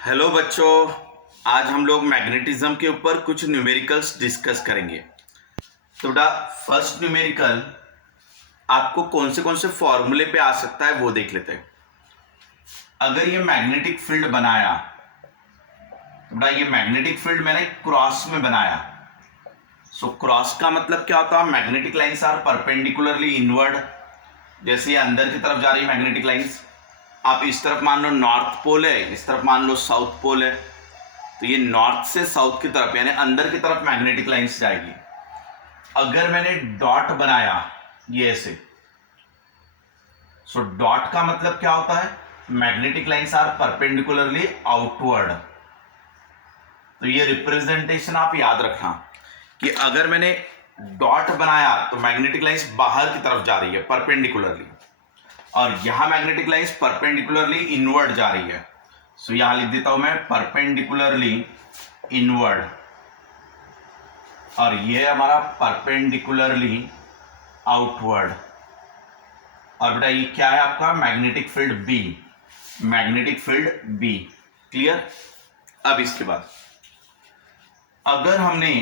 Hello बच्चों। आज हम लोग मैग्नेटिज्म के ऊपर कुछ न्यूमेरिकल्स डिस्कस करेंगे। तो बेटा फर्स्ट न्यूमेरिकल आपको कौन से फॉर्मूले पे आ सकता है वो देख लेते हैं। अगर ये मैग्नेटिक फील्ड बनाया तो बेटा ये मैग्नेटिक फील्ड मैंने क्रॉस में बनाया। सो क्रॉस का मतलब क्या होता है? Magnetic lines are perpendicularly inward. जैसे ये अंदर की तरफ जा रही मैग्नेटिक लाइंस, आप इस तरफ मान लो नॉर्थ पोल है, इस तरफ मान लो साउथ पोल है, तो ये नॉर्थ से साउथ की तरफ यानी अंदर की तरफ मैग्नेटिक लाइंस जाएगी। अगर मैंने डॉट बनाया ये ऐसे, सो डॉट का मतलब क्या होता है? Magnetic lines are perpendicularly outward. तो ये रिप्रेजेंटेशन आप याद रखना कि अगर मैंने डॉट बनाया तो मैग्नेटिक लाइंस बाहर की तरफ जा रही है परपेंडिकुलरली, और यहां मैग्नेटिक लाइंस परपेंडिकुलरली इनवर्ड जा रही है। सो यहां लिख देता हूं मैं परपेंडिकुलरली इनवर्ड, और ये हमारा परपेंडिकुलरली आउटवर्ड। और बेटा ये क्या है आपका? Magnetic field B, magnetic field B. Clear? अब इसके बाद अगर हमने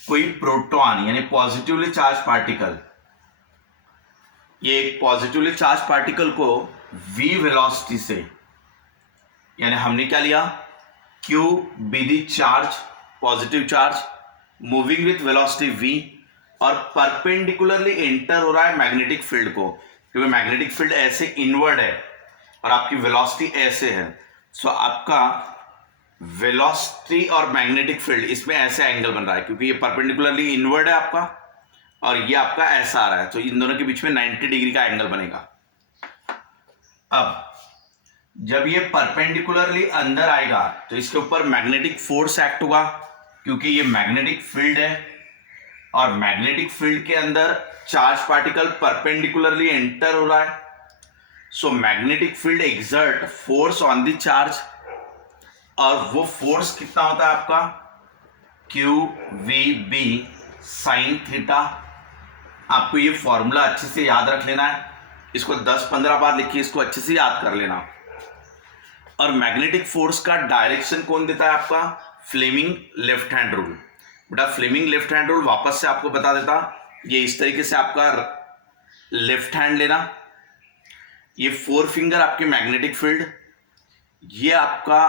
कोई प्रोटॉन यानी पॉजिटिवली चार्ज पार्टिकल, ये एक पॉजिटिवली चार्ज पार्टिकल को v वेलोसिटी से, यानी हमने क्या लिया? q be the charge, positive charge moving with velocity v, और परपेंडिकुलरली एंटर हो रहा है मैग्नेटिक फील्ड को, क्योंकि मैग्नेटिक फील्ड ऐसे इनवर्ड है और आपकी वेलोसिटी ऐसे है। सो आपका वेलोसिटी और मैग्नेटिक फील्ड इसमें ऐसे एंगल बन रहा है, क्योंकि ये परपेंडिकुलरली इनवर्ड है आपका और ये आपका ऐसा आ रहा है, तो इन दोनों के बीच में 90 डिग्री का एंगल बनेगा। अब जब ये परपेंडिकुलरली अंदर आएगा तो इसके ऊपर मैग्नेटिक फोर्स एक्ट होगा, क्योंकि ये मैग्नेटिक फील्ड है और मैग्नेटिक फील्ड के अंदर चार्ज पार्टिकल परपेंडिकुलरली एंटर हो रहा है। So magnetic field exert force on the charge, और वो फोर्स कितना होता है आपका? Q V B sine theta. आपको ये फॉर्मूला अच्छे से याद रख लेना है, इसको 10-15 बार लिखिए, इसको अच्छे से याद कर लेना। और मैग्नेटिक फोर्स का डायरेक्शन कौन देता है आपका? Fleming left hand rule. बेटा फ्लेमिंग लेफ्ट हैंड रूल वापस से आपको बता देता, ये इस तरीके से आपका लेफ्ट हैंड लेना, ये 4 फिंगर आपके मैग्नेटिक फील्ड, ये आपका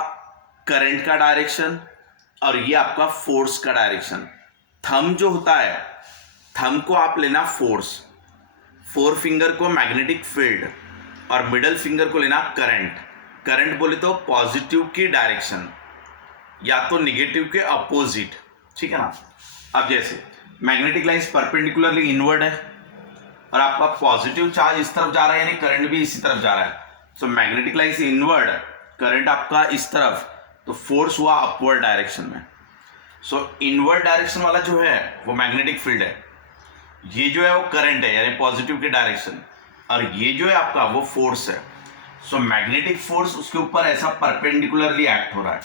करंट का डायरेक्शन, और ये आपका फोर्स का डायरेक्शन। थंब जो होता है, थंब को आप लेना फोर्स, 4 फिंगर को मैग्नेटिक फील्ड, और मिडल फिंगर को लेना करंट। करंट बोले तो पॉजिटिव की डायरेक्शन या तो निगेटिव के अपोजिट, ठीक है ना। अब जैसे मैग्नेटिक लाइंस परपेंडिकुलरली इनवर्ड है और आपका पॉजिटिव चार्ज इस तरफ जा रहा है, यानी करंट भी इसी तरफ जा रहा है। So magnetic lines inward, current आपका इस तरफ, तो फोर्स हुआ अपवर्ड डायरेक्शन में। सो इनवर्ड डायरेक्शन वाला जो है वो मैग्नेटिक फील्ड है, ये जो है वो करंट है यानी पॉजिटिव की डायरेक्शन, और ये जो है आपका वो फोर्स है। सो मैग्नेटिक फोर्स उसके ऊपर ऐसा परपेंडिकुलरली एक्ट हो रहा है।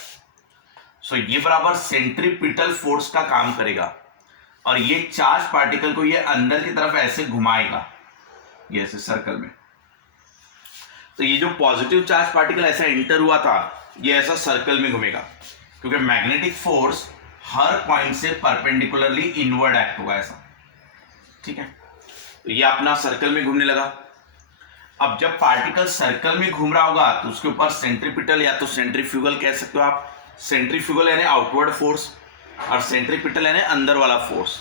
सो ये बराबर सेंट्रीपिटल फोर्स का काम करेगा, और ये चार्ज पार्टिकल को ये अंदर की तरफ ऐसे घुमाएगा, ये ऐसे सर्कल में। तो ये जो पॉजिटिव चार्ज पार्टिकल ऐसा एंटर हुआ था, ये ऐसा सर्कल में घूमेगा, क्योंकि मैग्नेटिक फोर्स हर पॉइंट से परपेंडिकुलरली इनवर्ड एक्ट होगा ऐसा, ठीक है। तो ये अपना सर्कल में घूमने लगा। अब जब पार्टिकल सर्कल में घूम रहा होगा तो उसके ऊपर सेंट्रीपिटल या तो सेंट्रीफ्यूगल कह सकते हो आप। सेंट्रीफ्यूगल यानी आउटवर्ड फोर्स और सेंट्रीपिटल यानी अंदर वाला फोर्स।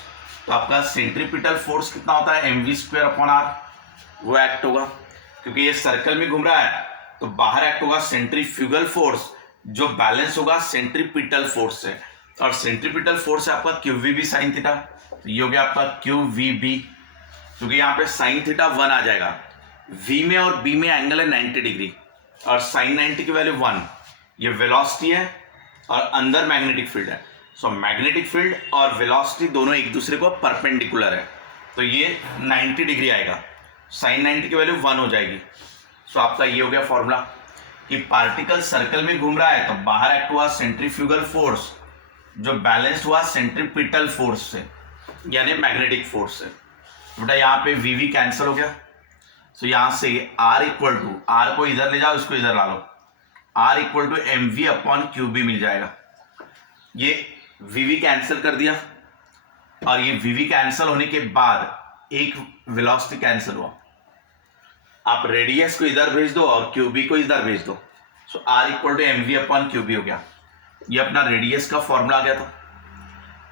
तो आपका सेंट्रीपिटल फोर्स कितना होता है? mv²/r, वो एक्ट होगा, क्योंकि ये सर्कल में घूम रहा है तो बाहर एक्ट होगा सेंट्रीफ्यूगल फोर्स, जो बैलेंस होगा सेंट्रीपिटल फोर्स से, और सेंट्रीपिटल फोर्स है आपका QVB साइन थीटा। तो ये हो गया आपका QVB, क्योंकि यहाँ पे साइन थीटा 1 आ जाएगा। V में और B में एंगल है 90 डिग्री, और साइन 90 की वैल्यू 1। ये वेलोसिटी है और अंदर मैग्नेटिक फील्ड है। सो मैग्नेटिक फील्ड और वेलोसिटी दोनों एक दूसरे को परपेंडिकुलर है, तो ये 90 डिग्री आएगा, साइन 90 की वैल्यू 1 हो जाएगी। सो आपका ये हो गया फॉर्मूला कि पार्टिकल सर्कल में घूम रहा है तो बाहर एक्ट हुआ सेंट्रीफ्यूगल फोर्स, जो बैलेंस्ड हुआ सेंट्रीपिटल फोर्स से यानी मैग्नेटिक फोर्स से। बेटा यहाँ पे VV कैंसिल हो गया, सो यहां से R = R को इधर ले जाओ, इसको इधर ला लो, R equal to M V upon Q B मिल जाएगा। ये वी कैंसिल कर दिया और ये वी कैंसिल होने के बाद एक वेलोसिटी कैंसिल हुआ। आप रेडियस को इधर भेज दो और क्यू बी को इधर भेज दो, so R equal to M V upon Q B हो गया। ये अपना रेडियस का फॉर्मूला आ गया था।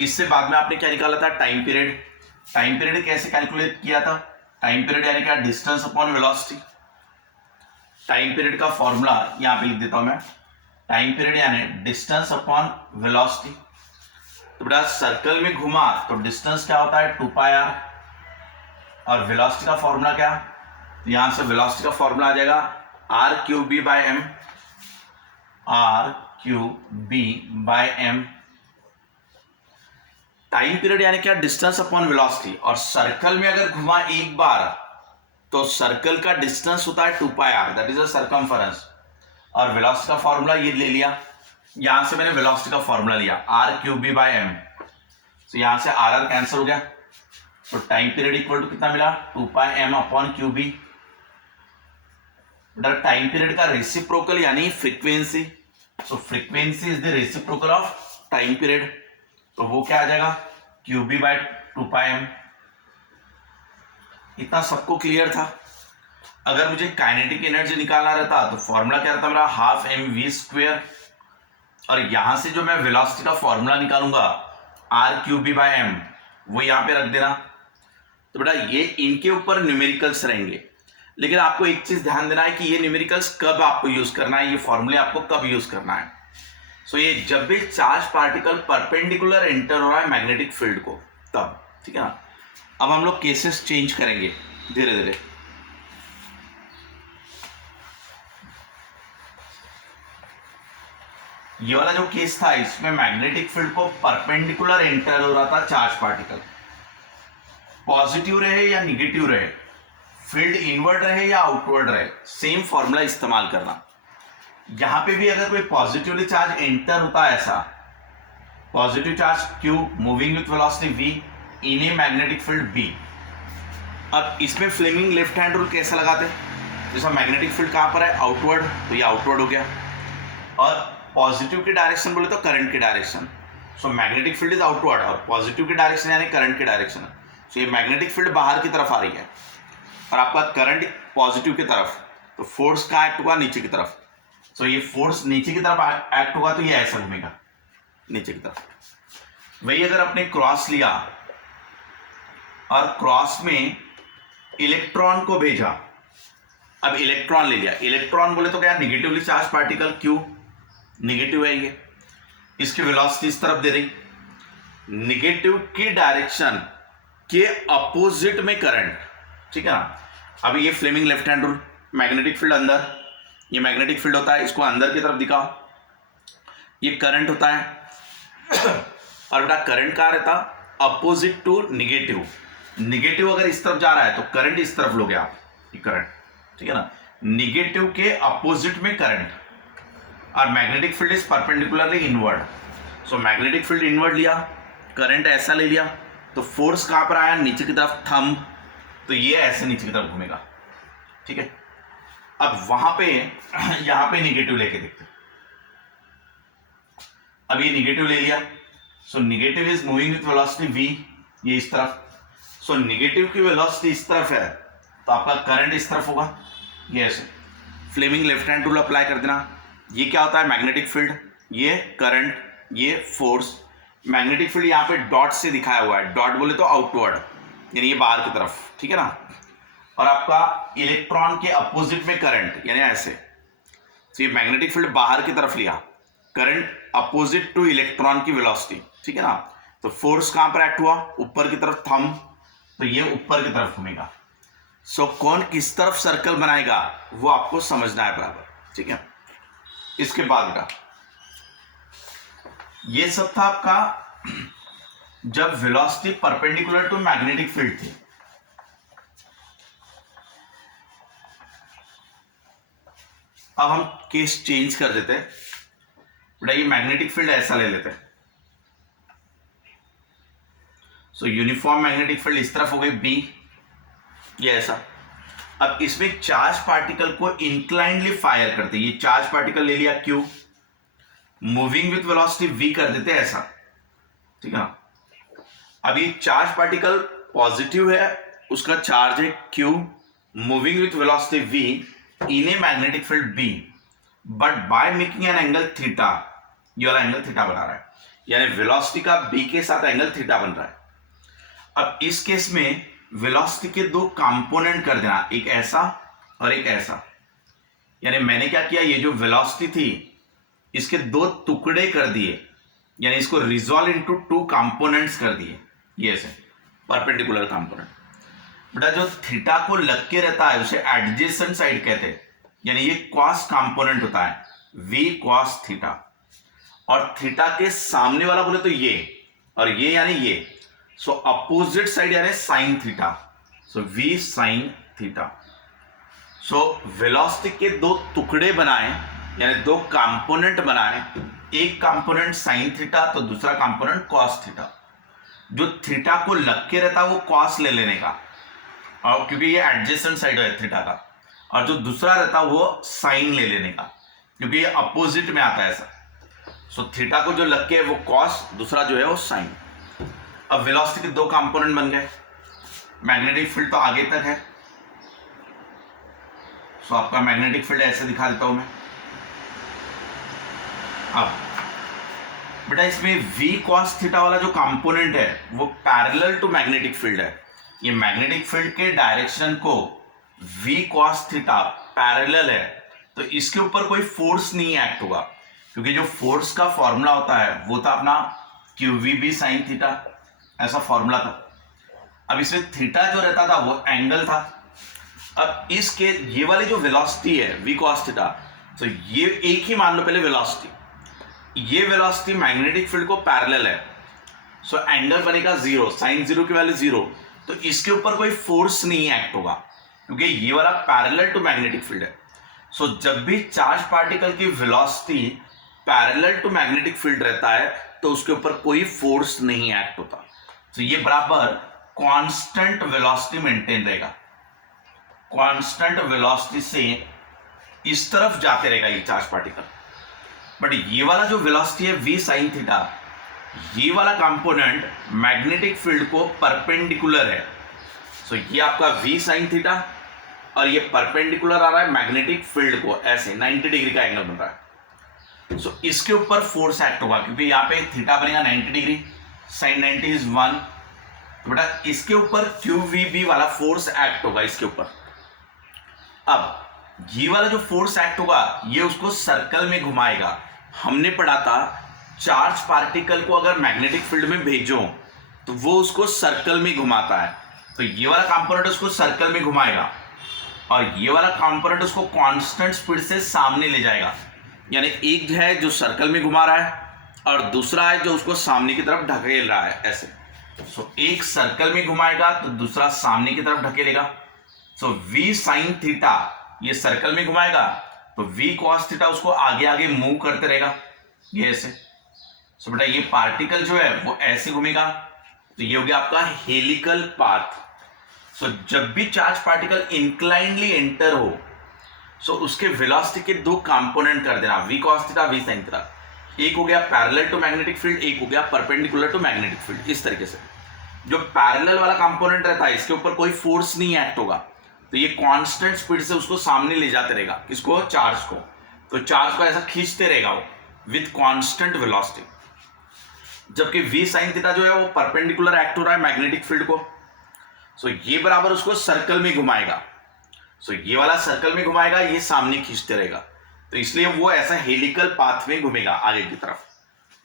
इससे बाद में आपने क्या निकाला था, टाइम पीरियड। टाइम पीरियड कैसे कैलकुलेट किया था, टाइम पीरियड यानी क्या, distance upon velocity. Time period का फॉर्मूला यहां पे लिख देता हूं मैं, टाइम पीरियड यानी डिस्टेंस अपॉन वेलोसिटी। तो बेटा सर्कल में घुमा तो डिस्टेंस क्या होता है 2πr और वेलोसिटी का फॉर्मूला क्या, यहां से वेलोसिटी का फॉर्मूला आ जाएगा r³/m, r³/m। टाइम पीरियड यानी क्या, डिस्टेंस अपॉन वेलोसिटी। और सर्कल में अगर घुमा एक बार तो सर्कल का डिस्टेंस होता है 2πr, that is a circumference. और वेलोसिटी का फॉर्मूला ये ले लिया, यहां से मैंने वेलोसिटी का फॉर्मूला लिया r³/m। तो यहां से r कैंसिल हो गया, तो टाइम पीरियड इक्वल टू कितना मिला 2πm upon Q B. Time period का रेसिप्रोकल यानी frequency, so frequency is the reciprocal of time period, तो वो क्या आ जाएगा QB/2πm। इतना सबको क्लियर था। अगर मुझे काइनेटिक एनर्जी निकालना रहता तो फॉर्मूला क्या रहता मेरा, 12mv²। और यहां से जो मैं वेलोसिटी का फॉर्मूला निकालूंगा r³/m, वो यहां पे रख देना। तो बेटा ये इनके ऊपर न्यूमेरिकल्स रहेंगे, लेकिन आपको एक चीज ध्यान देना है कि ये न्यूमेरिकल्स कब आपको यूज करना है, ये फॉर्मूले आपको कब यूज करना है। सो ये जब भी चार्ज पार्टिकल परपेंडिकुलर एंटर हो रहा है मैग्नेटिक फील्ड को, तब, ठीक है ना। अब हम लोग केसेस चेंज करेंगे धीरे धीरे। ये वाला जो केस था, इसमें मैग्नेटिक फील्ड को परपेंडिकुलर एंटर हो रहा था चार्ज पार्टिकल। पॉजिटिव रहे या निगेटिव रहे, फील्ड इनवर्ड रहे या आउटवर्ड रहे, सेम फॉर्मूला इस्तेमाल करना। यहां पे भी अगर कोई पॉजिटिवली चार्ज एंटर होता है, ऐसा positive charge Q moving with velocity v in a magnetic field B। अब इसमें फ्लेमिंग लेफ्ट हैंड रूल कैसा लगाते हैं, जैसा मैग्नेटिक फील्ड कहां पर है आउटवर्ड, तो ये आउटवर्ड हो गया। और पॉजिटिव की डायरेक्शन बोले तो करंट की direction, so magnetic field is outward और पॉजिटिव की डायरेक्शन यानी करंट की डायरेक्शन। सो ये मैग्नेटिक फील्ड बाहर की तरफ आ रही है और आपका करंट पॉजिटिव की तरफ, तो फोर्स कहाँ एक्ट होगा, नीचे की तरफ। सो ये फोर्स नीचे की तरफ एक्ट होगा तो ये ऐसा घूमेगा नीचे की तरफ। वही अगर आपने क्रॉस लिया और क्रॉस में इलेक्ट्रॉन को भेजा, अब इलेक्ट्रॉन ले लिया, इलेक्ट्रॉन बोले तो क्या, negatively charge particle Q negative है, ये इसकी वेलोसिटी इस तरफ दे रही, निगेटिव की डायरेक्शन के अपोजिट में करंट, ठीक है ना। अब ये Fleming left hand rule, magnetic field अंदर, ये मैग्नेटिक फील्ड होता है, इसको अंदर की तरफ दिखाओ, ये करंट होता है। और बेटा करंट कहाँ रहता, अपोजिट टू निगेटिव। निगेटिव अगर इस तरफ जा रहा है तो करंट इस तरफ लोगे आप, ये करंट, ठीक है ना। निगेटिव के अपोजिट में करंट, और magnetic field is perpendicularly inward. So magnetic field inward लिया, करंट ऐसा ले लिया, तो फोर्स कहां पर आया, नीचे की तरफ थंब, तो ये ऐसे नीचे की तरफ घूमेगा, ठीक है। अब वहां पे यहां पे निगेटिव लेके देखते, अब ये निगेटिव ले लिया, so negative is moving with velocity v, ये इस तरफ। सो निगेटिव की वेलोसिटी इस तरफ है तो आपका करंट इस तरफ होगा, ये ऐसे। Fleming left hand rule apply कर देना। ये क्या होता है, मैग्नेटिक फील्ड, ये करंट, ये फोर्स। मैग्नेटिक फील्ड यहाँ पे डॉट से दिखाया हुआ है, डॉट बोले तो आउटवर्ड यानी ये बाहर की तरफ, ठीक है ना। और आपका इलेक्ट्रॉन के अपोजिट में करंट यानी ऐसे। तो ये मैग्नेटिक फील्ड बाहर की तरफ लिया, करंट अपोजिट टू इलेक्ट्रॉन की वेलोसिटी, ठीक है ना। तो फोर्स कहां पर एक्ट हुआ, ऊपर की तरफ थंब, तो ये ऊपर की तरफ घूमेगा। सो कौन किस तरफ सर्कल बनाएगा वो आपको समझना है बराबर, ठीक है। इसके बाद का ये सब था आपका जब velocity perpendicular to magnetic field थी। अब हम केस चेंज कर देते हैं, बेटा ये मैग्नेटिक फील्ड ऐसा ले लेते हैं। सो यूनिफॉर्म मैग्नेटिक फील्ड इस तरफ हो गई B, ये ऐसा। अब इसमें चार्ज पार्टिकल को इंक्लाइनली फायर करते हैं। ये चार्ज पार्टिकल ले लिया Q, moving with velocity V कर देते हैं ऐसा, ठीक है ना। अब ये चार्ज पार्टिकल पॉजिटिव है, उसका चार्ज है Q, moving with velocity V in a magnetic field B, but by making an angle theta, ये वाला एंगल थीटा बना रहा है, यानी वेलोसिटी का B के साथ एंगल थीटा बन रहा है। अब इस केस में वेलोसिटी के दो कंपोनेंट कर देना, एक ऐसा और एक ऐसा, यानी मैंने क्या किया, ये जो वेलोसिटी थी इसके दो टुकड़े कर दिए, यानी इसको रिजॉल्व इनटू टू कंपोनेंट्स कर दिए, ये ऐसे परपेंडिकुलर कंपोनेंट। बेटा जो थीटा को लग के रहता है उसे एडजेसेंट साइड कहते हैं, यानी ये कॉस कंपोनेंट होता है V कॉस थीटा, और थीटा के सामने वाला बोले तो ये, और ये यानी ये, सो अपोजिट साइड यानी साइन थीटा, सो V sine theta. So velocity के दो टुकड़े बनाए, यानी दो कंपोनेंट बनाए, एक कंपोनेंट साइन थीटा तो दूसरा कंपोनेंट कॉस थीटा। जो थीटा को लग के रहता है वो कॉस ले लेने का, और क्योंकि ये एडजेसेंट साइड है थीटा का, और जो दूसरा रहता है वो साइन ले लेने का, क्योंकि ये अपोजिट में आता है ऐसा। सो थीटा को जो लग के है वो कॉस, दूसरा जो है वो साइन। अब वेलोसिटी के दो कंपोनेंट बन गए, मैग्नेटिक फील्ड तो आगे तक है, सो आपका मैग्नेटिक फील्ड ऐसे दिखा देता हूं मैं। अब बेटा इसमें V cos थीटा वाला जो कंपोनेंट है वो पैरेलल टू मैग्नेटिक फील्ड है। ये मैग्नेटिक फील्ड के डायरेक्शन को V cos थीटा पैरेलल है, तो इसके ऊपर कोई फोर्स नहीं एक्ट होगा, क्योंकि जो फोर्स का फॉर्मूला होता है वो था अपना QVB sin थीटा, ऐसा फॉर्मूला था। अब इसमें थीटा जो रहता था वो एंगल था। अब इसके ये वाली जो वेलोसिटी है V cos थीटा, तो ये एक ही मान लो पहले वेलोसिटी, ये वेलोसिटी मैग्नेटिक फील्ड को पैरेलल है, सो एंगल बनेगा जीरो, साइन जीरो की वैल्यू जीरो, तो इसके ऊपर कोई फोर्स नहीं एक्ट होगा, क्योंकि ये वाला पैरेलल टू मैग्नेटिक फील्ड है। सो जब भी चार्ज पार्टिकल की velocity parallel to magnetic field रहता है तो उसके ऊपर कोई फोर्स नहीं एक्ट होता, तो ये बराबर कांस्टेंट वेलोसिटी मेंटेन रहेगा। कांस्टेंट वेलोसिटी से इस तरफ जाते रहेगा ये चार्ज पार्टिकल। बट ये वाला जो वेलोसिटी है V sin थीटा, ये वाला कंपोनेंट मैग्नेटिक फील्ड को परपेंडिकुलर है, सो ये आपका V sin थीटा, और ये परपेंडिकुलर आ रहा है मैग्नेटिक फील्ड को, ऐसे 90 डिग्री का एंगल बन रहा है। सो इसके ऊपर फोर्स एक्ट होगा, क्योंकि यहाँ पे थीटा बनेगा 90 डिग्री, साइन 90 इज 1, तो बेटा इसके ऊपर QVB वाला फोर्स एक्ट होगा इसके ऊपर। अब ये वाला जो फोर्स एक्ट होगा ये उसको सर्कल में घुमाएगा। हमने पढ़ा था चार्ज पार्टिकल को अगर मैग्नेटिक फील्ड में भेजो तो वो उसको सर्कल में घुमाता है, तो ये वाला कंपोनेंट उसको सर्कल में घुमाएगा, और ये वाला कंपोनेंट उसको कांस्टेंट स्पीड से सामने ले जाएगा, यानी एक है जो सर्कल में घुमा रहा है और दूसरा है जो उसको सामने की तरफ ढकेल रहा है, ऐसे। सो एक सर्कल में घुमाएगा तो दूसरा सामने की तरफ ढकेलेगा। सो V sin थीटा ये सर्कल में घुमाएगा, तो V cos थीटा उसको आगे आगे मूव करते रहेगा, ये ऐसे। सो बेटा ये पार्टिकल जो है वो ऐसे घूमेगा, तो ये हो गया आपका हेलिकल पाथ। सो जब भी चार्ज पार्टिकल इंक्लाइनली एंटर हो, सो उसके वेलोसिटी के दो कंपोनेंट कर देना, V cos theta V sin theta. एक हो गया पैरेलल टू मैग्नेटिक फील्ड, एक हो गया परपेंडिकुलर टू मैग्नेटिक फील्ड। इस तरीके से जो पैरेलल वाला कंपोनेंट रहता है इसके ऊपर कोई फोर्स नहीं एक्ट होगा, तो ये कांस्टेंट स्पीड से उसको सामने ले जाते रहेगा, किसको, चार्ज को। तो चार्ज को ऐसा खींचते रहेगा वो विथ कांस्टेंट वेलोसिटी, जबकि V sin थीटा जो है वो परपेंडिकुलर एक्ट हो रहा है मैग्नेटिक फील्ड को। सो ये बराबर उसको सर्कल में घुमाएगा, सो ये वाला सर्कल में घुमाएगा, ये सामने खींचते रहेगा, तो इसलिए वो ऐसा हेलिकल पाथ में घूमेगा आगे की तरफ।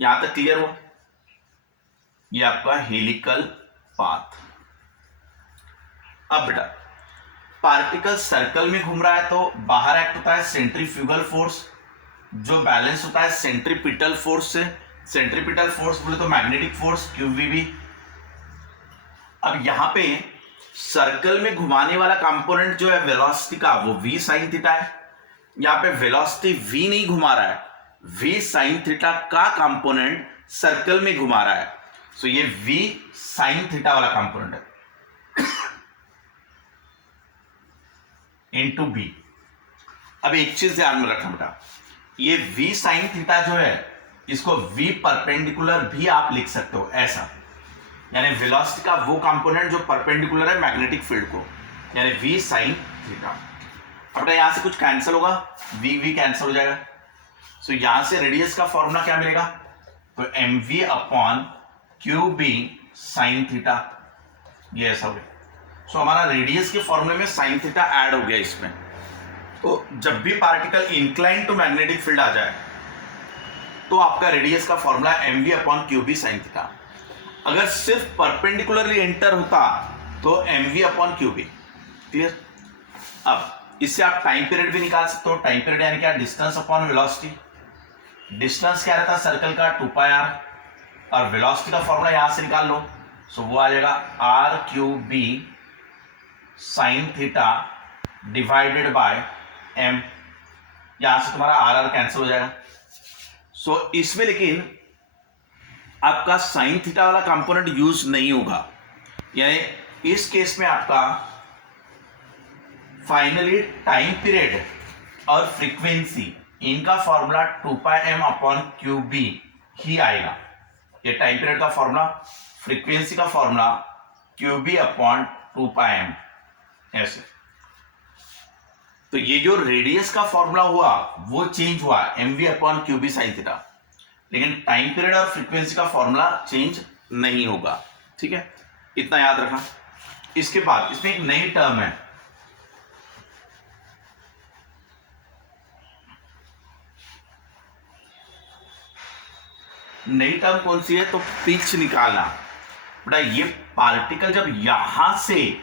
यहां तक क्लियर हुआ? ये आपका हेलिकल पाथ। अब बेटा पार्टिकल सर्कल में घूम रहा है तो बाहर एक्ट होता है सेंट्रीफ्यूगल फोर्स, जो बैलेंस होता है सेंट्रीपिटल फोर्स से। सेंट्रीपिटल फोर्स बोले तो मैग्नेटिक फोर्स QVB। अब यहां पे सर्कल में घुमाने वाला कंपोनेंट जो है वेलोसिटी का वो V sin थीटा है। यहां पे वेलोसिटी V नहीं घुमा रहा है, V sin थीटा का कंपोनेंट सर्कल में घुमा रहा है, सो ये V sin थीटा वाला कंपोनेंट है। Into B. अब एक चीज ध्यान में रखना बेटा, ये v साइन थीटा जो है इसको v परपेंडिकुलर भी आप लिख सकते हो ऐसा, यानी वेलोसिटी का वो कंपोनेंट जो परपेंडिकुलर है मैग्नेटिक फील्ड को, यानी v साइन थीटा। अब बेटा यहां से कुछ कैंसिल होगा, v कैंसिल हो जाएगा। सो यहां से रेडियस का फॉर्मूला क्या मिलेगा, तो mv upon Q B sine theta, ये ऐसा हो गया। सो हमारा रेडियस के फॉर्मूले में साइन थीटा ऐड हो गया इसमें। तो जब भी particle incline to magnetic field आ जाए तो आपका रेडियस का formula mv upon Q B sine theta. अगर सिर्फ परपेंडिकुलरली एंटर होता तो mv upon Q B. Clear. अब इससे आप टाइम पीरियड भी निकाल सकते हो। टाइम पीरियड यानी क्या, डिस्टेंस अपॉन वेलोसिटी। डिस्टेंस क्या रहता है सर्कल का, 2πr, और वेलोसिटी का फॉर्मूला यहां से निकाल लो। सो वो आ जाएगा R Q B sine theta divided by m। यहां से तुम्हारा आर आर कैंसिल हो जाएगा। सो इसमें लेकिन आपका साइन थीटा वाला कंपोनेंट यूज नहीं होगा, यानी इस केस में आपका फाइनली टाइम पीरियड और फ्रीक्वेंसी इनका formula 2πm upon Q B ही आएगा। ये टाइम पीरियड का फॉर्मूला, फ्रीक्वेंसी का formula Q B upon 2πm ऐसे। तो ये जो रेडियस का फॉर्मूला हुआ वो चेंज हुआ mv upon Q B sine theta, लेकिन टाइम पीरियड और फ्रीक्वेंसी का फॉर्मूला चेंज नहीं होगा। ठीक है, इतना याद रखना। इसके बाद इसमें एक नई टर्म है, नई टर्म कौन सी है, तो पिच निकालना। बेटा ये पार्टिकल जब यहां से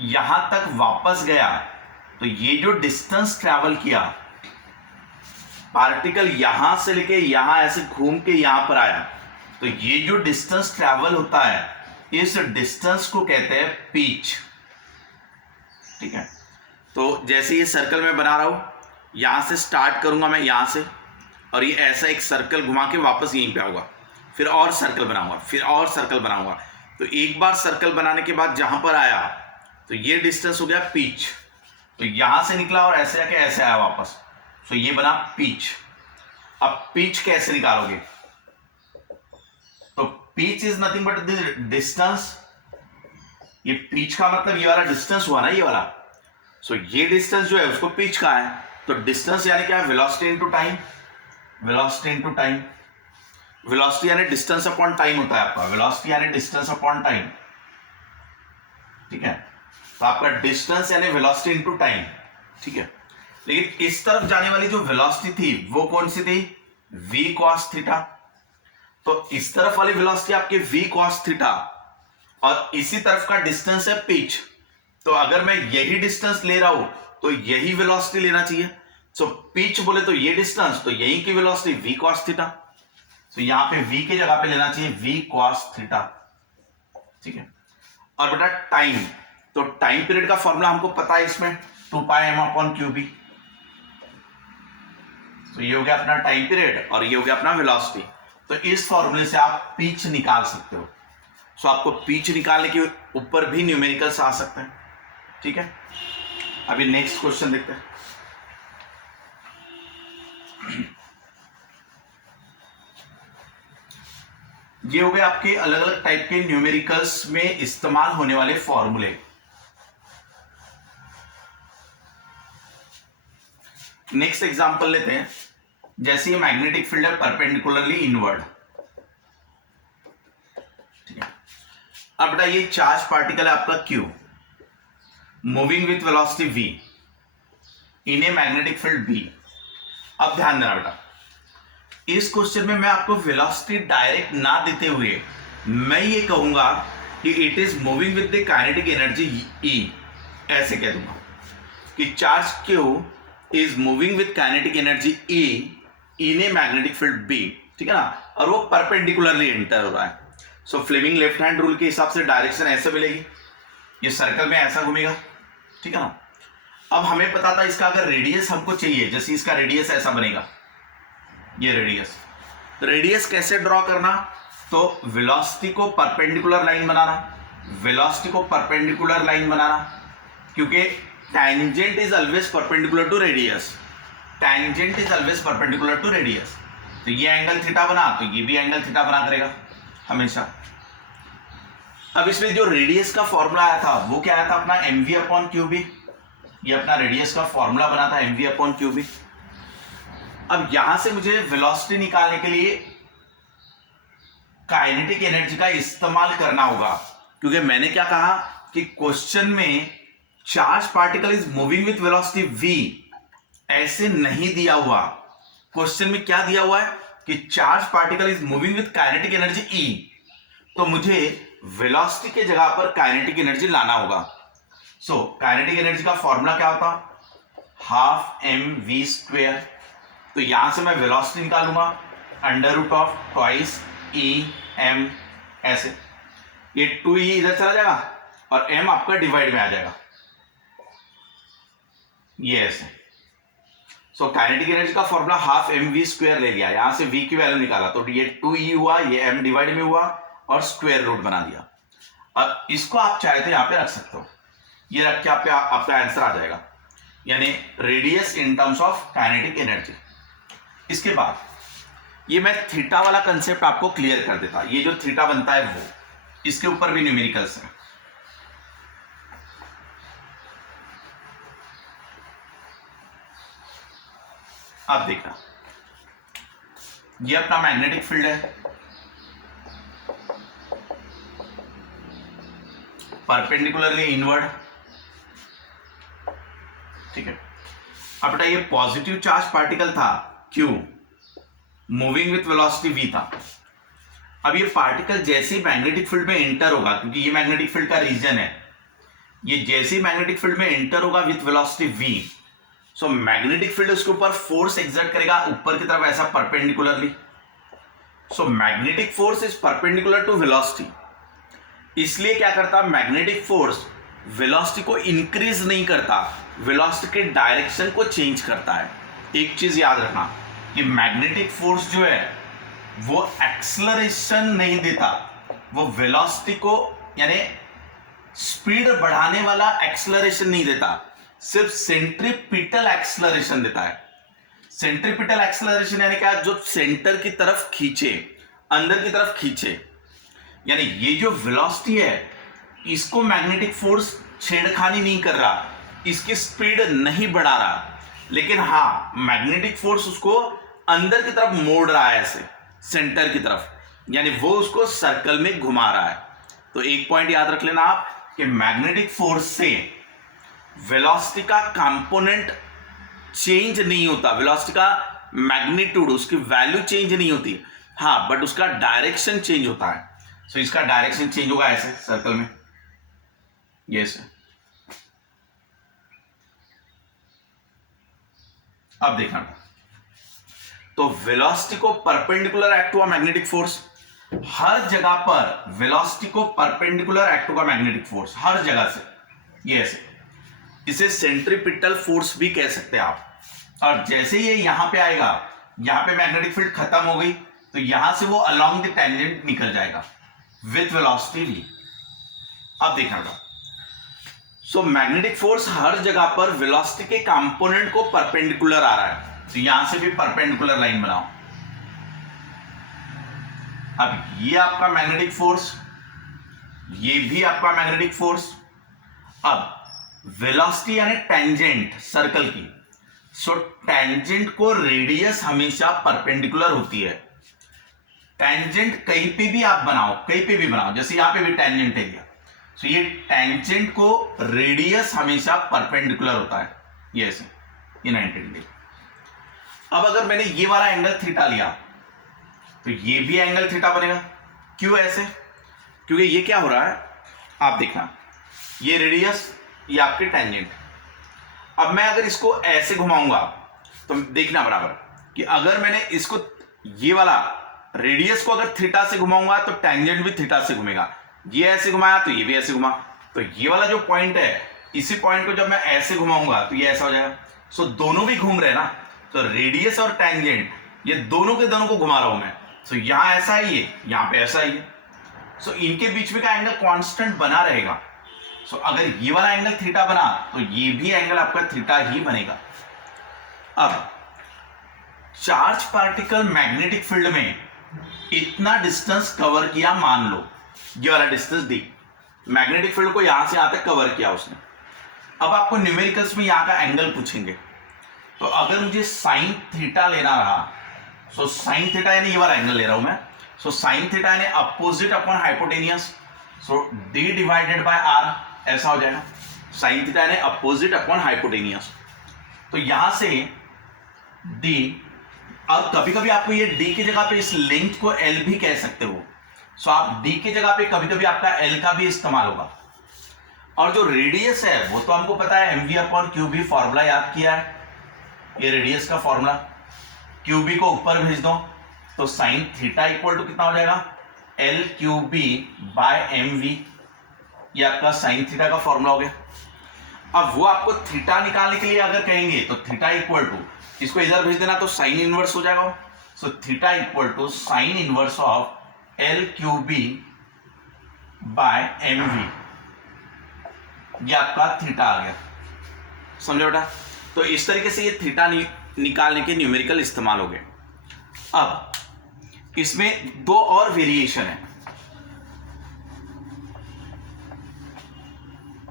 यहां तक वापस गया तो ये जो डिस्टेंस ट्रैवल किया, पार्टिकल यहां से लेके यहां ऐसे घूम के यहां पर आया, तो ये जो डिस्टेंस ट्रैवल होता है इस डिस्टेंस को कहते हैं पिच। ठीक है, तो जैसे ये सर्कल मैं बना रहा हूं, यहां से स्टार्ट करूंगा मैं यहां से, और ये ऐसा एक सर्कल घुमा के वापस यहीं पे आऊंगा, फिर और सर्कल बनाऊंगा, फिर और सर्कल बनाऊंगा। तो एक बार सर्कल बनाने के बाद जहां पर आया तो ये डिस्टेंस हो गया पिच। तो यहां से निकला और ऐसे आके ऐसे आया वापस, तो ये बना पिच। अब पिच कैसे निकालोगे, तो pitch is nothing but the distance. ये पिच का मतलब ये वाला डिस्टेंस हुआ ना, ये वाला। सो ये डिस्टेंस जो है उसको पिच का है। तो डिस्टेंस यानी क्या है, velocity into time. Velocity into time, velocity यानी डिस्टेंस अपॉन टाइम होता है आपका, वेलोसिटी यानी डिस्टेंस अपॉन टाइम। ठीक है, तो आपका डिस्टेंस यानी वेलोसिटी इनटू टाइम। ठीक है, लेकिन इस तरफ जाने वाली जो वेलोसिटी थी वो कौन सी थी, v cos थीटा। तो इस तरफ वाली वेलोसिटी आपकी v cos थीटा, और इसी तरफ का डिस्टेंस है पिच। तो अगर मैं यही डिस्टेंस ले रहा हूं तो यही वेलोसिटी लेना चाहिए। सो पिच बोले तो ये डिस्टेंस, तो यही की वेलोसिटी v cos थीटा। तो यहां पे v की जगह पे लेना चाहिए v cos थीटा। ठीक है, और बेटा टाइम, तो टाइम पीरियड का फॉर्मूला हमको पता है इसमें 2πm अपॉन क्यू बी। तो ये हो गया अपना टाइम पीरियड और ये हो गया अपना वेलोसिटी। तो इस फॉर्मूले से आप पिच निकाल सकते हो। सो आपको पिच निकालने के ऊपर भी न्यूमेरिकल्स आ सकते हैं। ठीक है, अभी नेक्स्ट क्वेश्चन देखते हैं। ये हो गए आपके अलग अलग टाइप के न्यूमेरिकल्स में इस्तेमाल होने वाले फॉर्मूले। नेक्स्ट एग्जांपल लेते हैं, जैसे ये मैग्नेटिक फील्ड है परपेंडिकुलरली इनवर्ड। ठीक है, अब बेटा ये चार्ज पार्टिकल है आपका Q, moving with velocity v in a magnetic field B। अब ध्यान देना बेटा, इस क्वेश्चन में मैं आपको वेलोसिटी डायरेक्ट ना देते हुए मैं ये कहूंगा कि it is moving with the kinetic energy E। ऐसे कह दूंगा कि charge Q is moving with kinetic energy E in a magnetic field B। ठीक है ना, और वो परपेंडिकुलरली एंटर हो रहा है। सो फ्लेमिंग लेफ्ट हैंड रूल के हिसाब से डायरेक्शन ऐसे मिलेगी, ये सर्कल में ऐसा घूमेगा। ठीक है ना, अब हमें पता था इसका अगर रेडियस हमको चाहिए, जैसे इसका रेडियस ऐसा बनेगा, ये रेडियस। तो रेडियस कैसे ड्रॉ करना, तो वेलोसिटी को परपेंडिकुलर लाइन बनाना, वेलोसिटी को परपेंडिकुलर लाइन बनाना, क्योंकि tangent is always perpendicular to radius. Tangent is always perpendicular to radius. तो ये एंगल थीटा बना तो ये भी एंगल थीटा बना करेगा हमेशा. अब इसमें जो रेडियस का फॉर्मूला आया था वो क्या आया था अपना mv अपॉन क्यूबी. ये अपना रेडियस का फॉर्मूला बना था mv अपॉन क्यूबी. अब यहां से मुझे वेलोसिटी निकालने के लिए काइनेटिक एनर्जी का इस्तेमाल करना होगा, क्योंकि मैंने क्या कहा कि क्वेश्चन में charge particle is moving with velocity v ऐसे नहीं दिया हुआ. क्वेश्चन में क्या दिया हुआ है कि charge particle is moving with kinetic energy E. तो मुझे वेलोसिटी के जगह पर काइनेटिक एनर्जी लाना होगा. सो काइनेटिक एनर्जी का फॉर्मूला क्या होता, हाफ mv². तो यहां से मैं वेलोसिटी निकालूंगा under root of twice em ऐसे. ये 2e इधर चला जाएगा और m आपका डिवाइड में आ जाएगा ये ऐसे. सो काइनेटिक एनर्जी का फॉर्मूला हाफ mv² ले लिया, यहां से v की वैल्यू निकाला तो ये 2e हुआ, ये m डिवाइड में हुआ और स्क्वायर रूट बना दिया. अब इसको आप चाहे तो यहां पे रख सकते हो, ये रख के आपका आंसर आ जाएगा, यानी radius in terms of kinetic energy. इसके बाद ये मैं थीटा वाला कंसेप्ट आपको क्लियर कर देता. ये जो थीटा बनता है वो, इसके ऊपर भी न्यूमेरिकल्स है. आप देखना, ये अपना मैग्नेटिक फील्ड है, परपेंडिकुलरली इनवर्ड. ठीक है. अब बेटा ये पॉजिटिव चार्ज पार्टिकल था Q, moving with velocity v था. अब ये पार्टिकल जैसे ही मैग्नेटिक फील्ड में एंटर होगा, क्योंकि ये मैग्नेटिक फील्ड का रीजन है, ये जैसे ही मैग्नेटिक फील्ड में एंटर होगा with velocity v, so magnetic field उसके ऊपर फोर्स एक्सर्ट करेगा ऊपर की तरफ ऐसा perpendicularly. So magnetic force is perpendicular to velocity. इसलिए क्या करता, मैग्नेटिक फोर्स वेलोसिटी को इंक्रीज नहीं करता, वेलोसिटी के डायरेक्शन को चेंज करता है. एक चीज याद रखना कि मैग्नेटिक फोर्स जो है वो एक्सलरेशन नहीं देता, वो वेलोसिटी को यानी स्पीड बढ़ाने वाला एक्सलरेशन नहीं देता, सिर्फ सेंट्रीपिटल एक्सलरेशन देता है. सेंट्रीपिटल एक्सलरेशन यानी क्या, जो सेंटर की तरफ खींचे, अंदर की तरफ खींचे. यानी ये जो वेलोसिटी है इसको मैग्नेटिक फोर्स छेड़खानी नहीं कर रहा, इसकी स्पीड नहीं बढ़ा रहा, लेकिन हाँ मैग्नेटिक फोर्स उसको अंदर की तरफ मोड़ रहा है ऐसे सेंटर की तरफ, यानी वो उसको सर्कल में घुमा रहा है. तो एक पॉइंट याद रख लेना आप कि मैग्नेटिक फोर्स से वेलोसिटी का कंपोनेंट चेंज नहीं होता, वेलोसिटी का मैग्नीट्यूड उसकी वैल्यू चेंज नहीं होती, हाँ बट उसका डायरेक्शन चेंज होता है. सो इसका डायरेक्शन चेंज होगा ऐसे सर्कल में, यस. अब देखना, तो वेलोसिटी को परपेंडिकुलर एक्ट हुआ मैग्नेटिक फोर्स, हर जगह पर वेलोसिटी को परपेंडिकुलर एक्ट होगा मैग्नेटिक फोर्स, हर जगह से, ये ऐसे. इसे सेंट्रीपिटल फोर्स भी कह सकते हैं आप. और जैसे ये यहां पे आएगा, यहां पे मैग्नेटिक फील्ड खत्म हो गई, तो यहां से वो अलोंग द टेंजेंट निकल जाएगा विथ वेलोसिटी v. अब देखना, सो मैग्नेटिक फोर्स हर जगह पर वेलोसिटी के कंपोनेंट को परपेंडिकुलर आ रहा है, तो यहां से भी परपेंडिकुलर लाइन बनाओ. अब ये आपका मैग्नेटिक फोर्स, ये भी आपका मैग्नेटिक फोर्स. अब वेलोसिटी यानी टेंजेंट सर्कल की, सो टेंजेंट को रेडियस हमेशा परपेंडिकुलर होती है. टेंजेंट कहीं पे भी आप बनाओ, कहीं पे भी बनाओ, जैसे यहां पे भी टेंजेंट है दिया, सो ये टेंजेंट को रेडियस हमेशा परपेंडिकुलर होता है, ये ऐसे इन 90 डिग्री. अब अगर मैंने ये वाला एंगल थीटा लिया तो ये भी एंगल थीटा बनेगा. क्यों ऐसे, क्योंकि ये क्या हो रहा है आप देखना, ये रेडियस, ये आपके टेंजेंट. अब मैं अगर इसको ऐसे घुमाऊंगा तो देखना बराबर कि अगर मैंने इसको ये वाला रेडियस को अगर थीटा से घुमाऊंगा तो टेंजेंट भी थीटा से घूमेगा. ये ऐसे घुमाया तो ये भी ऐसे घुमा, तो ये वाला जो पॉइंट है, इसी पॉइंट को जब मैं ऐसे घुमाऊंगा तो ये ऐसा हो जाएगा. सो दोनों भी घूम रहे हैं ना, तो रेडियस और टेंजेंट ये दोनों के दोनों को घुमा रहा हूं मैं. सो यहां ऐसा है, ये यहां पे ऐसा ही है. सो इनके बीच में का एंगल कांस्टेंट बना रहेगा. सो अगर ये वाला एंगल थीटा बना तो ये भी एंगल आपका थीटा ही बनेगा। अब चार्ज पार्टिकल मैग्नेटिक फील्ड में इतना डिस्टेंस कवर किया, मान लो ये वाला डिस्टेंस दी, मैग्नेटिक फील्ड को यहां से यहां तक कवर किया उसने। अब आपको न्यूमेरिकल्स में यहां का एंगल पूछेंगे, तो अगर मुझे साइन थीटा लेना रहा, सो साइन थीटा यानी ये वाला एंगल ले रहा हूं मैं, सो साइन थीटा यानी opposite upon hypotenuse, so D divided by R, ऐसा हो जाएगा। साइन थीटा यानी अपोजिट अपॉन हाइपोटेनियस, तो यहां से डी, अब कभी कभी आपको ये डी की जगह पे इस लेंथ को एल भी कह सकते हो, सो आप डी की जगह पे कभी कभी आपका एल का भी इस्तेमाल होगा। और जो रेडियस है वो तो हमको पता है, M V upon Q B, formula याद किया है, ये रेडियस का फॉर्मूला, क्यू बी को ऊपर भेज दो तो साइन थीटा इक्वल टू कितना हो जाएगा, L Q B by M V, ये आपका साइन थीटा का फॉर्मूला हो गया। अब वो आपको थीटा निकालने के लिए अगर कहेंगे तो थीटा इक्वल टू, इसको इधर भेज देना तो साइन इनवर्स हो जाएगा, so theta equal to sine inverse of L Q B by M V, ये आपका थीटा आ गया। समझो बेटा, तो इस तरीके से ये थीटा निकालने के न्यूमेरिकल इस्तेमाल हो गए। अब इसमें दो और वेरिएशन है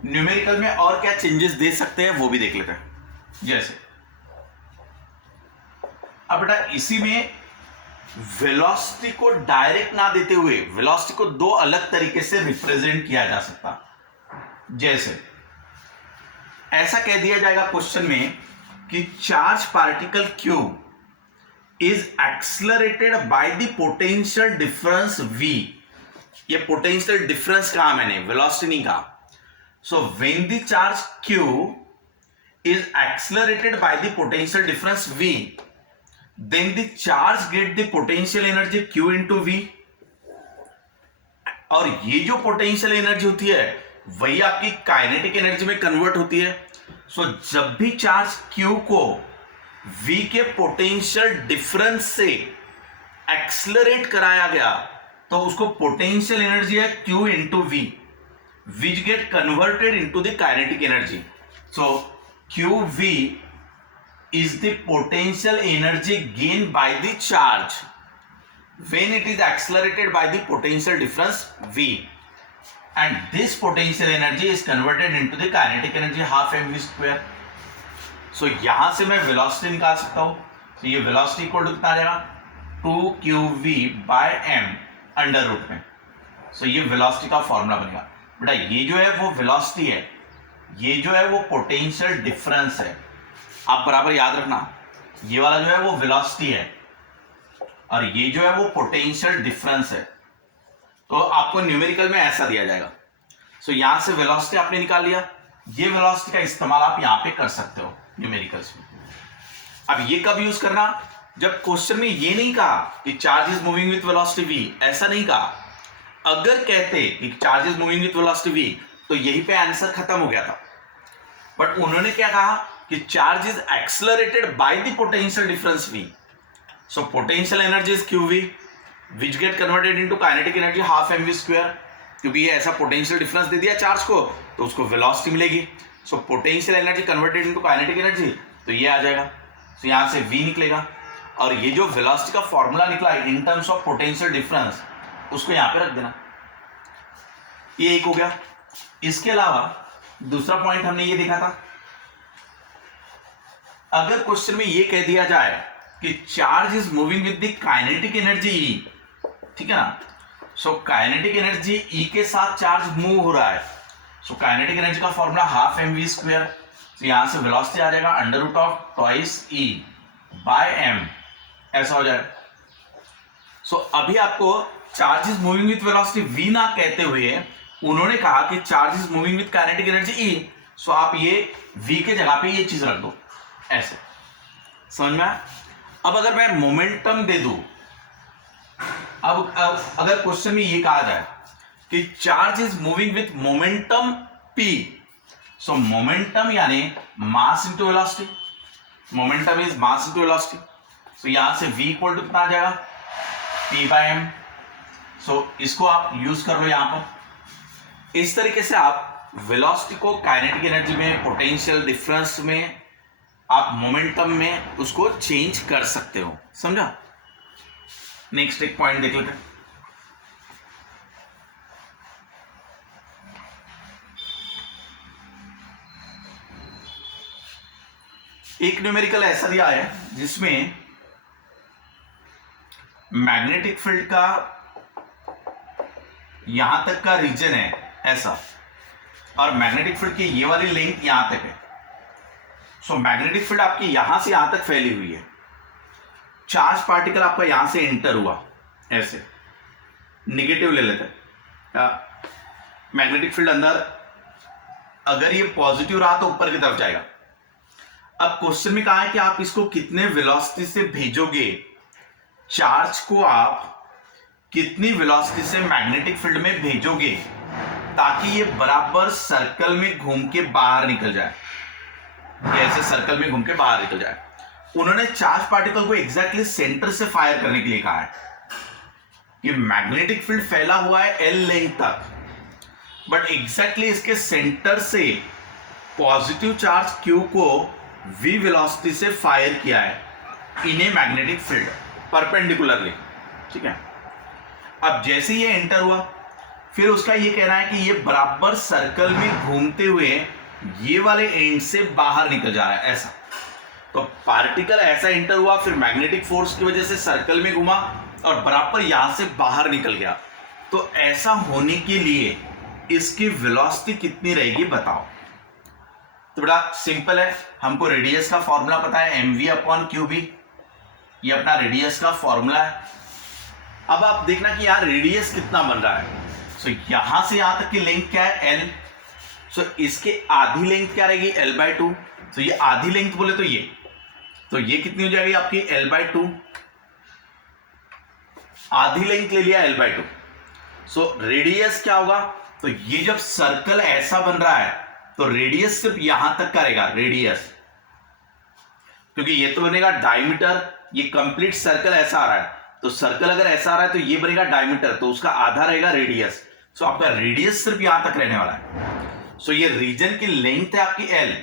न्यूमेरिकल में, और क्या चेंजेस दे सकते हैं वो भी देख लेते हैं। जैसे अब बेटा इसी में वेलोसिटी को डायरेक्ट ना देते हुए वेलोसिटी को दो अलग तरीके से रिप्रेजेंट किया जा सकता। जैसे ऐसा कह दिया जाएगा क्वेश्चन में कि charge particle Q is accelerated by the potential difference V। ये पोटेंशियल डिफरेंस कहा मैंने, वेलोसिटी नहीं कहा। So when the charge Q is accelerated by the potential difference V, then the charge get the potential energy Q into V, और ये जो potential energy होती है वही आपकी काइनेटिक एनर्जी में कन्वर्ट होती है। सो जब भी चार्ज Q को V के पोटेंशियल डिफरेंस से एक्सलरेट कराया गया तो उसको पोटेंशियल एनर्जी है Q into V, which get converted into the kinetic energy. So QV is the potential energy gained by the charge when it is accelerated by the potential difference V, and this potential energy is converted into the kinetic energy half mv square. So यहां से मैं velocity निकाल सकता हूं, तो ये velocity equal to कितना आ जाएगा, 2qv bye m under root में। सो ये वेलोसिटी का फॉर्मूला बनेगा। बेटा ये जो है वो वेलोसिटी है, ये जो है वो पोटेंशियल डिफरेंस है, आप बराबर याद रखना, ये वाला जो है वो वेलोसिटी है और ये जो है वो पोटेंशियल डिफरेंस है। तो आपको न्यूमेरिकल में ऐसा दिया जाएगा। सो यहां से वेलोसिटी आपने निकाल लिया, ये वेलोसिटी का इस्तेमाल आप यहां पे कर सकते हो न्यूमेरिकल्स में। अब ये कब यूज करना, जब क्वेश्चन में ये नहीं कहा कि charge is moving with velocity v, ऐसा नहीं कहा। अगर कहते कि charge is moving with velocity v तो यहीं पे आंसर खत्म हो गया था, बट उन्होंने क्या कहा कि charge is accelerated by the potential difference v, so potential energy is qv which get converted into kinetic energy half mv square, क्योंकि ये ऐसा पोटेंशियल डिफरेंस दे दिया चार्ज को तो उसको वेलोसिटी मिलेगी। So potential energy converted into kinetic energy, तो ये आ जाएगा, तो यहां से v निकलेगा और ये जो वेलोसिटी का फॉर्मूला निकला in terms of potential difference उसको यहां पे रख देना। ये एक हो गया। इसके अलावा दूसरा पॉइंट हमने ये देखा था, अगर क्वेश्चन में ये कह दिया जाए कि charge is moving with the kinetic energy E, ठीक है ना, सो काइनेटिक एनर्जी E के साथ चार्ज मूव हो रहा है, सो काइनेटिक एनर्जी का फॉर्मूला हाफ mv स्क्वायर, तो यहां से वेलोसिटी आ जाएगा under root of twice E by m, ऐसा हो जाएगा। सो अभी आपको charge is moving with velocity v ना कहते हुए उन्होंने कहा कि charge is moving with kinetic energy E, so आप ये v के जगह पे ये चीज रख दो, ऐसे समझ में आया। अब अगर मैं मोमेंटम दे दूं, अब अगर क्वेश्चन में ये कहा जाए कि charge is moving with momentum p, so momentum यानी mass into velocity, momentum is mass into velocity, so यहां से v इक्वल टू कितना आ जाएगा, p बाय m। सो इसको आप यूज कर लो यहां पर। इस तरीके से आप वेलोसिटी को काइनेटिक एनर्जी में, पोटेंशियल डिफरेंस में, आप मोमेंटम में उसको चेंज कर सकते हो। समझा? नेक्स्ट एक पॉइंट देख लेते हैं। एक न्यूमेरिकल ऐसा दिया है जिसमें मैग्नेटिक फील्ड का यहां तक का रीजन है ऐसा, और मैग्नेटिक फील्ड की ये वाली लेंथ यहां तक है। सो मैग्नेटिक फील्ड आपकी यहां से यहां तक फैली हुई है। चार्ज पार्टिकल आपका यहां से एंटर हुआ, ऐसे निगेटिव ले लेते हैं। मैग्नेटिक फील्ड अंदर अगर ये पॉजिटिव रहा तो ऊपर की तरफ जाएगा। अब क्वेश्चन में कहा है कि आप इसको कितने वेलोसिटी से भेजोगे, चार्ज को आप कितनी वेलोसिटी से मैग्नेटिक फील्ड में भेजोगे ताकि ये बराबर सर्कल में घूम के बाहर निकल जाए, ऐसे सर्कल में घूम के बाहर निकल जाए। उन्होंने चार्ज पार्टिकल को एग्जैक्टली सेंटर से फायर करने के लिए कहा है कि मैग्नेटिक फील्ड फैला हुआ है एल लेंथ तक, बट एग्जैक्टली इसके सेंटर से पॉजिटिव चार्ज क्यू को v वेलोसिटी से फायर किया है इन ए मैग्नेटिक फील्ड परपेंडिकुलरली। ठीक है, अब जैसे ये एंटर हुआ, फिर उसका ये कहना है कि ये बराबर सर्कल में घूमते हुए ये वाले एंड से बाहर निकल जा रहा है ऐसा। तो पार्टिकल ऐसा एंटर हुआ, फिर मैग्नेटिक फोर्स की वजह से सर्कल में घुमा और बराबर यहां से बाहर निकल गया। तो ऐसा होने के लिए इसकी वेलोसिटी कितनी रहेगी बताओ। तो बड़ा सिंपल है, हमको रेडियस का फॉर्मूला पता है, mv/qb, ये अपना रेडियस का फॉर्मूला है। अब आप देखना कि यार रेडियस कितना बन रहा है। सो यहां से यहां तक की लेंथ क्या है, l। सो इसके आधी लेंथ क्या रहेगी, l/2। तो ये आधी लेंथ बोले तो ये कितनी हो जाएगी आपकी, l/2। आधी लेंथ ले लिया, l/2। सो रेडियस क्या होगा, तो ये जब सर्कल ऐसा बन रहा है तो रेडियस सिर्फ यहां तक करेगा, रेडियस, क्योंकि ये तो बनेगा डायमीटर, ये कंप्लीट सर्कल ऐसा आ रहा है, तो सर्कल अगर ऐसा आ रहा है तो ये बनेगा डायमीटर, तो उसका आधा रहेगा रेडियस। सो आपका रेडियस सिर्फ यहां तक रहने वाला है। सो ये रीजन की लेंथ है आपकी l,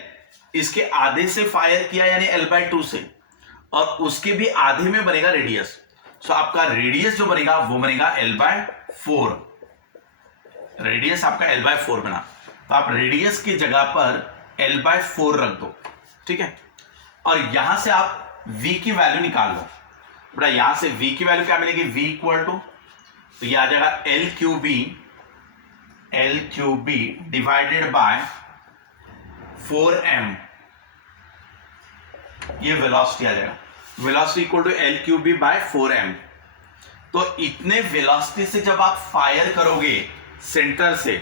इसके आधे से फायर किया यानी l/2 से, और उसके भी आधे में बनेगा रेडियस। सो आपका रेडियस जो बनेगा वो बनेगा l/4। रेडियस आपका l/4 बना, तो आप रेडियस की जगह पर l/4 रख दो। ठीक है, और यहां से आप v की वैल्यू निकाल लो। बड़ा यहां से v की वैल्यू क्या मिलेगी, v इक्वल टू, तो ये आ जाएगा l cube divided by 4m, ये वेलोसिटी आ जाएगा। Velocity equal to l cube by 4m। तो इतने वेलोसिटी से जब आप फायर करोगे सेंटर से,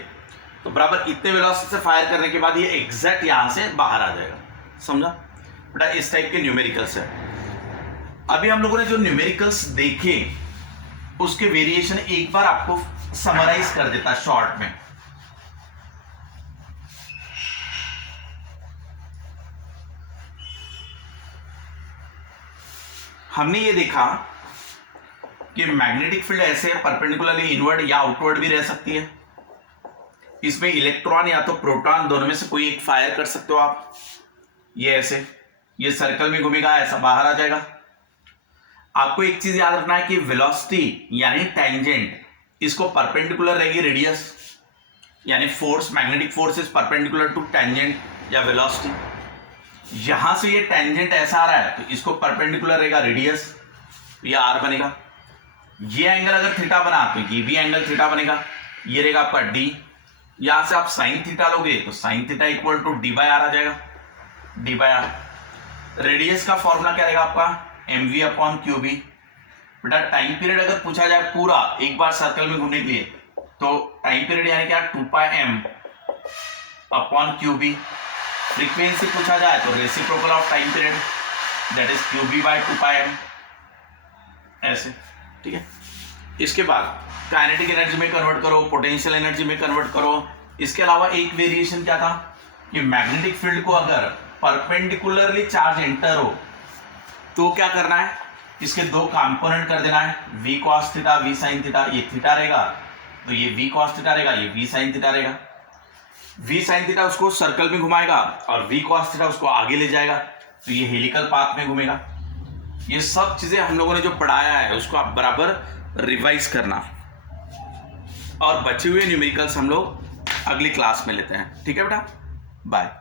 तो बराबर इतने वेलोसिटी से फायर करने के बाद ये एग्जैक्ट यहां से बाहर आ जाएगा। समझा बेटा, इस टाइप के न्यूमेरिकल्स है। अभी हम लोगों ने जो न्यूमेरिकल्स देखे उसके वेरिएशन एक बार आपको समराइज कर देता शॉर्ट में। हमने ये देखा कि मैग्नेटिक फील्ड ऐसे परपेंडिकुलरली इनवर्ड या आउटवर्ड भी रह सकती है। इसमें इलेक्ट्रॉन या तो प्रोटॉन, दोनों में से कोई एक फायर कर सकते हो आप। ये ऐसे, ये सर्कल में घूमेगा, ऐसा बाहर आ जाएगा। आपको एक चीज याद रखना है कि वेलोसिटी यानी टेंजेंट, इसको परपेंडिकुलर रहेगी रेडियस, यानी force, magnetic force is perpendicular to tangent या वेलोसिटी। यहां से ये टेंजेंट ऐसा आ रहा है तो इसको परपेंडिकुलर रहेगा रेडियस, तो ये r बनेगा। ये एंगल अगर थीटा बना तो ये भी एंगल थीटा बनेगा, ये रहेगा आपका d। यहां से आप साइन थीटा लोगे तो sine theta equal to d/r आ जाएगा, d/r। रेडियस का फॉर्मूला क्या रहेगा आपका, mv/qb। बेटा टाइम पीरियड अगर पूछा जाए पूरा एक बार सर्कल में घूमने के लिए, तो टाइम पीरियड यानी क्या, 2πm/qb। फ्रीक्वेंसी पूछा जाए तो reciprocal of time period, that is qb/2πm, ऐसे। ठीक है, इसके बाद काइनेटिक एनर्जी में कन्वर्ट करो, पोटेंशियल एनर्जी में कन्वर्ट करो। इसके अलावा एक वेरिएशन क्या था कि मैग्नेटिक फील्ड को अगर परपेंडिकुलरली चार्ज एंटर हो तो क्या करना है, इसके दो कंपोनेंट कर देना है, v cos theta v sin theta. ये थीटा रहेगा तो ये v cos थीटा रहेगा, ये v sin थीटा रहेगा। वी साइन थीटा उसको सर्कल में घुमाएगा और वी कॉस थीटा उसको आगे ले जाएगा, तो ये हेलिकल पाथ में घूमेगा। ये सब चीजें हम लोगों ने जो पढ़ाया है उसको आप बराबर रिवाइज करना, और बचे हुए न्यूमेरिकल्स हम लोग अगली क्लास में लेते हैं। ठीक है बेटा, बाय।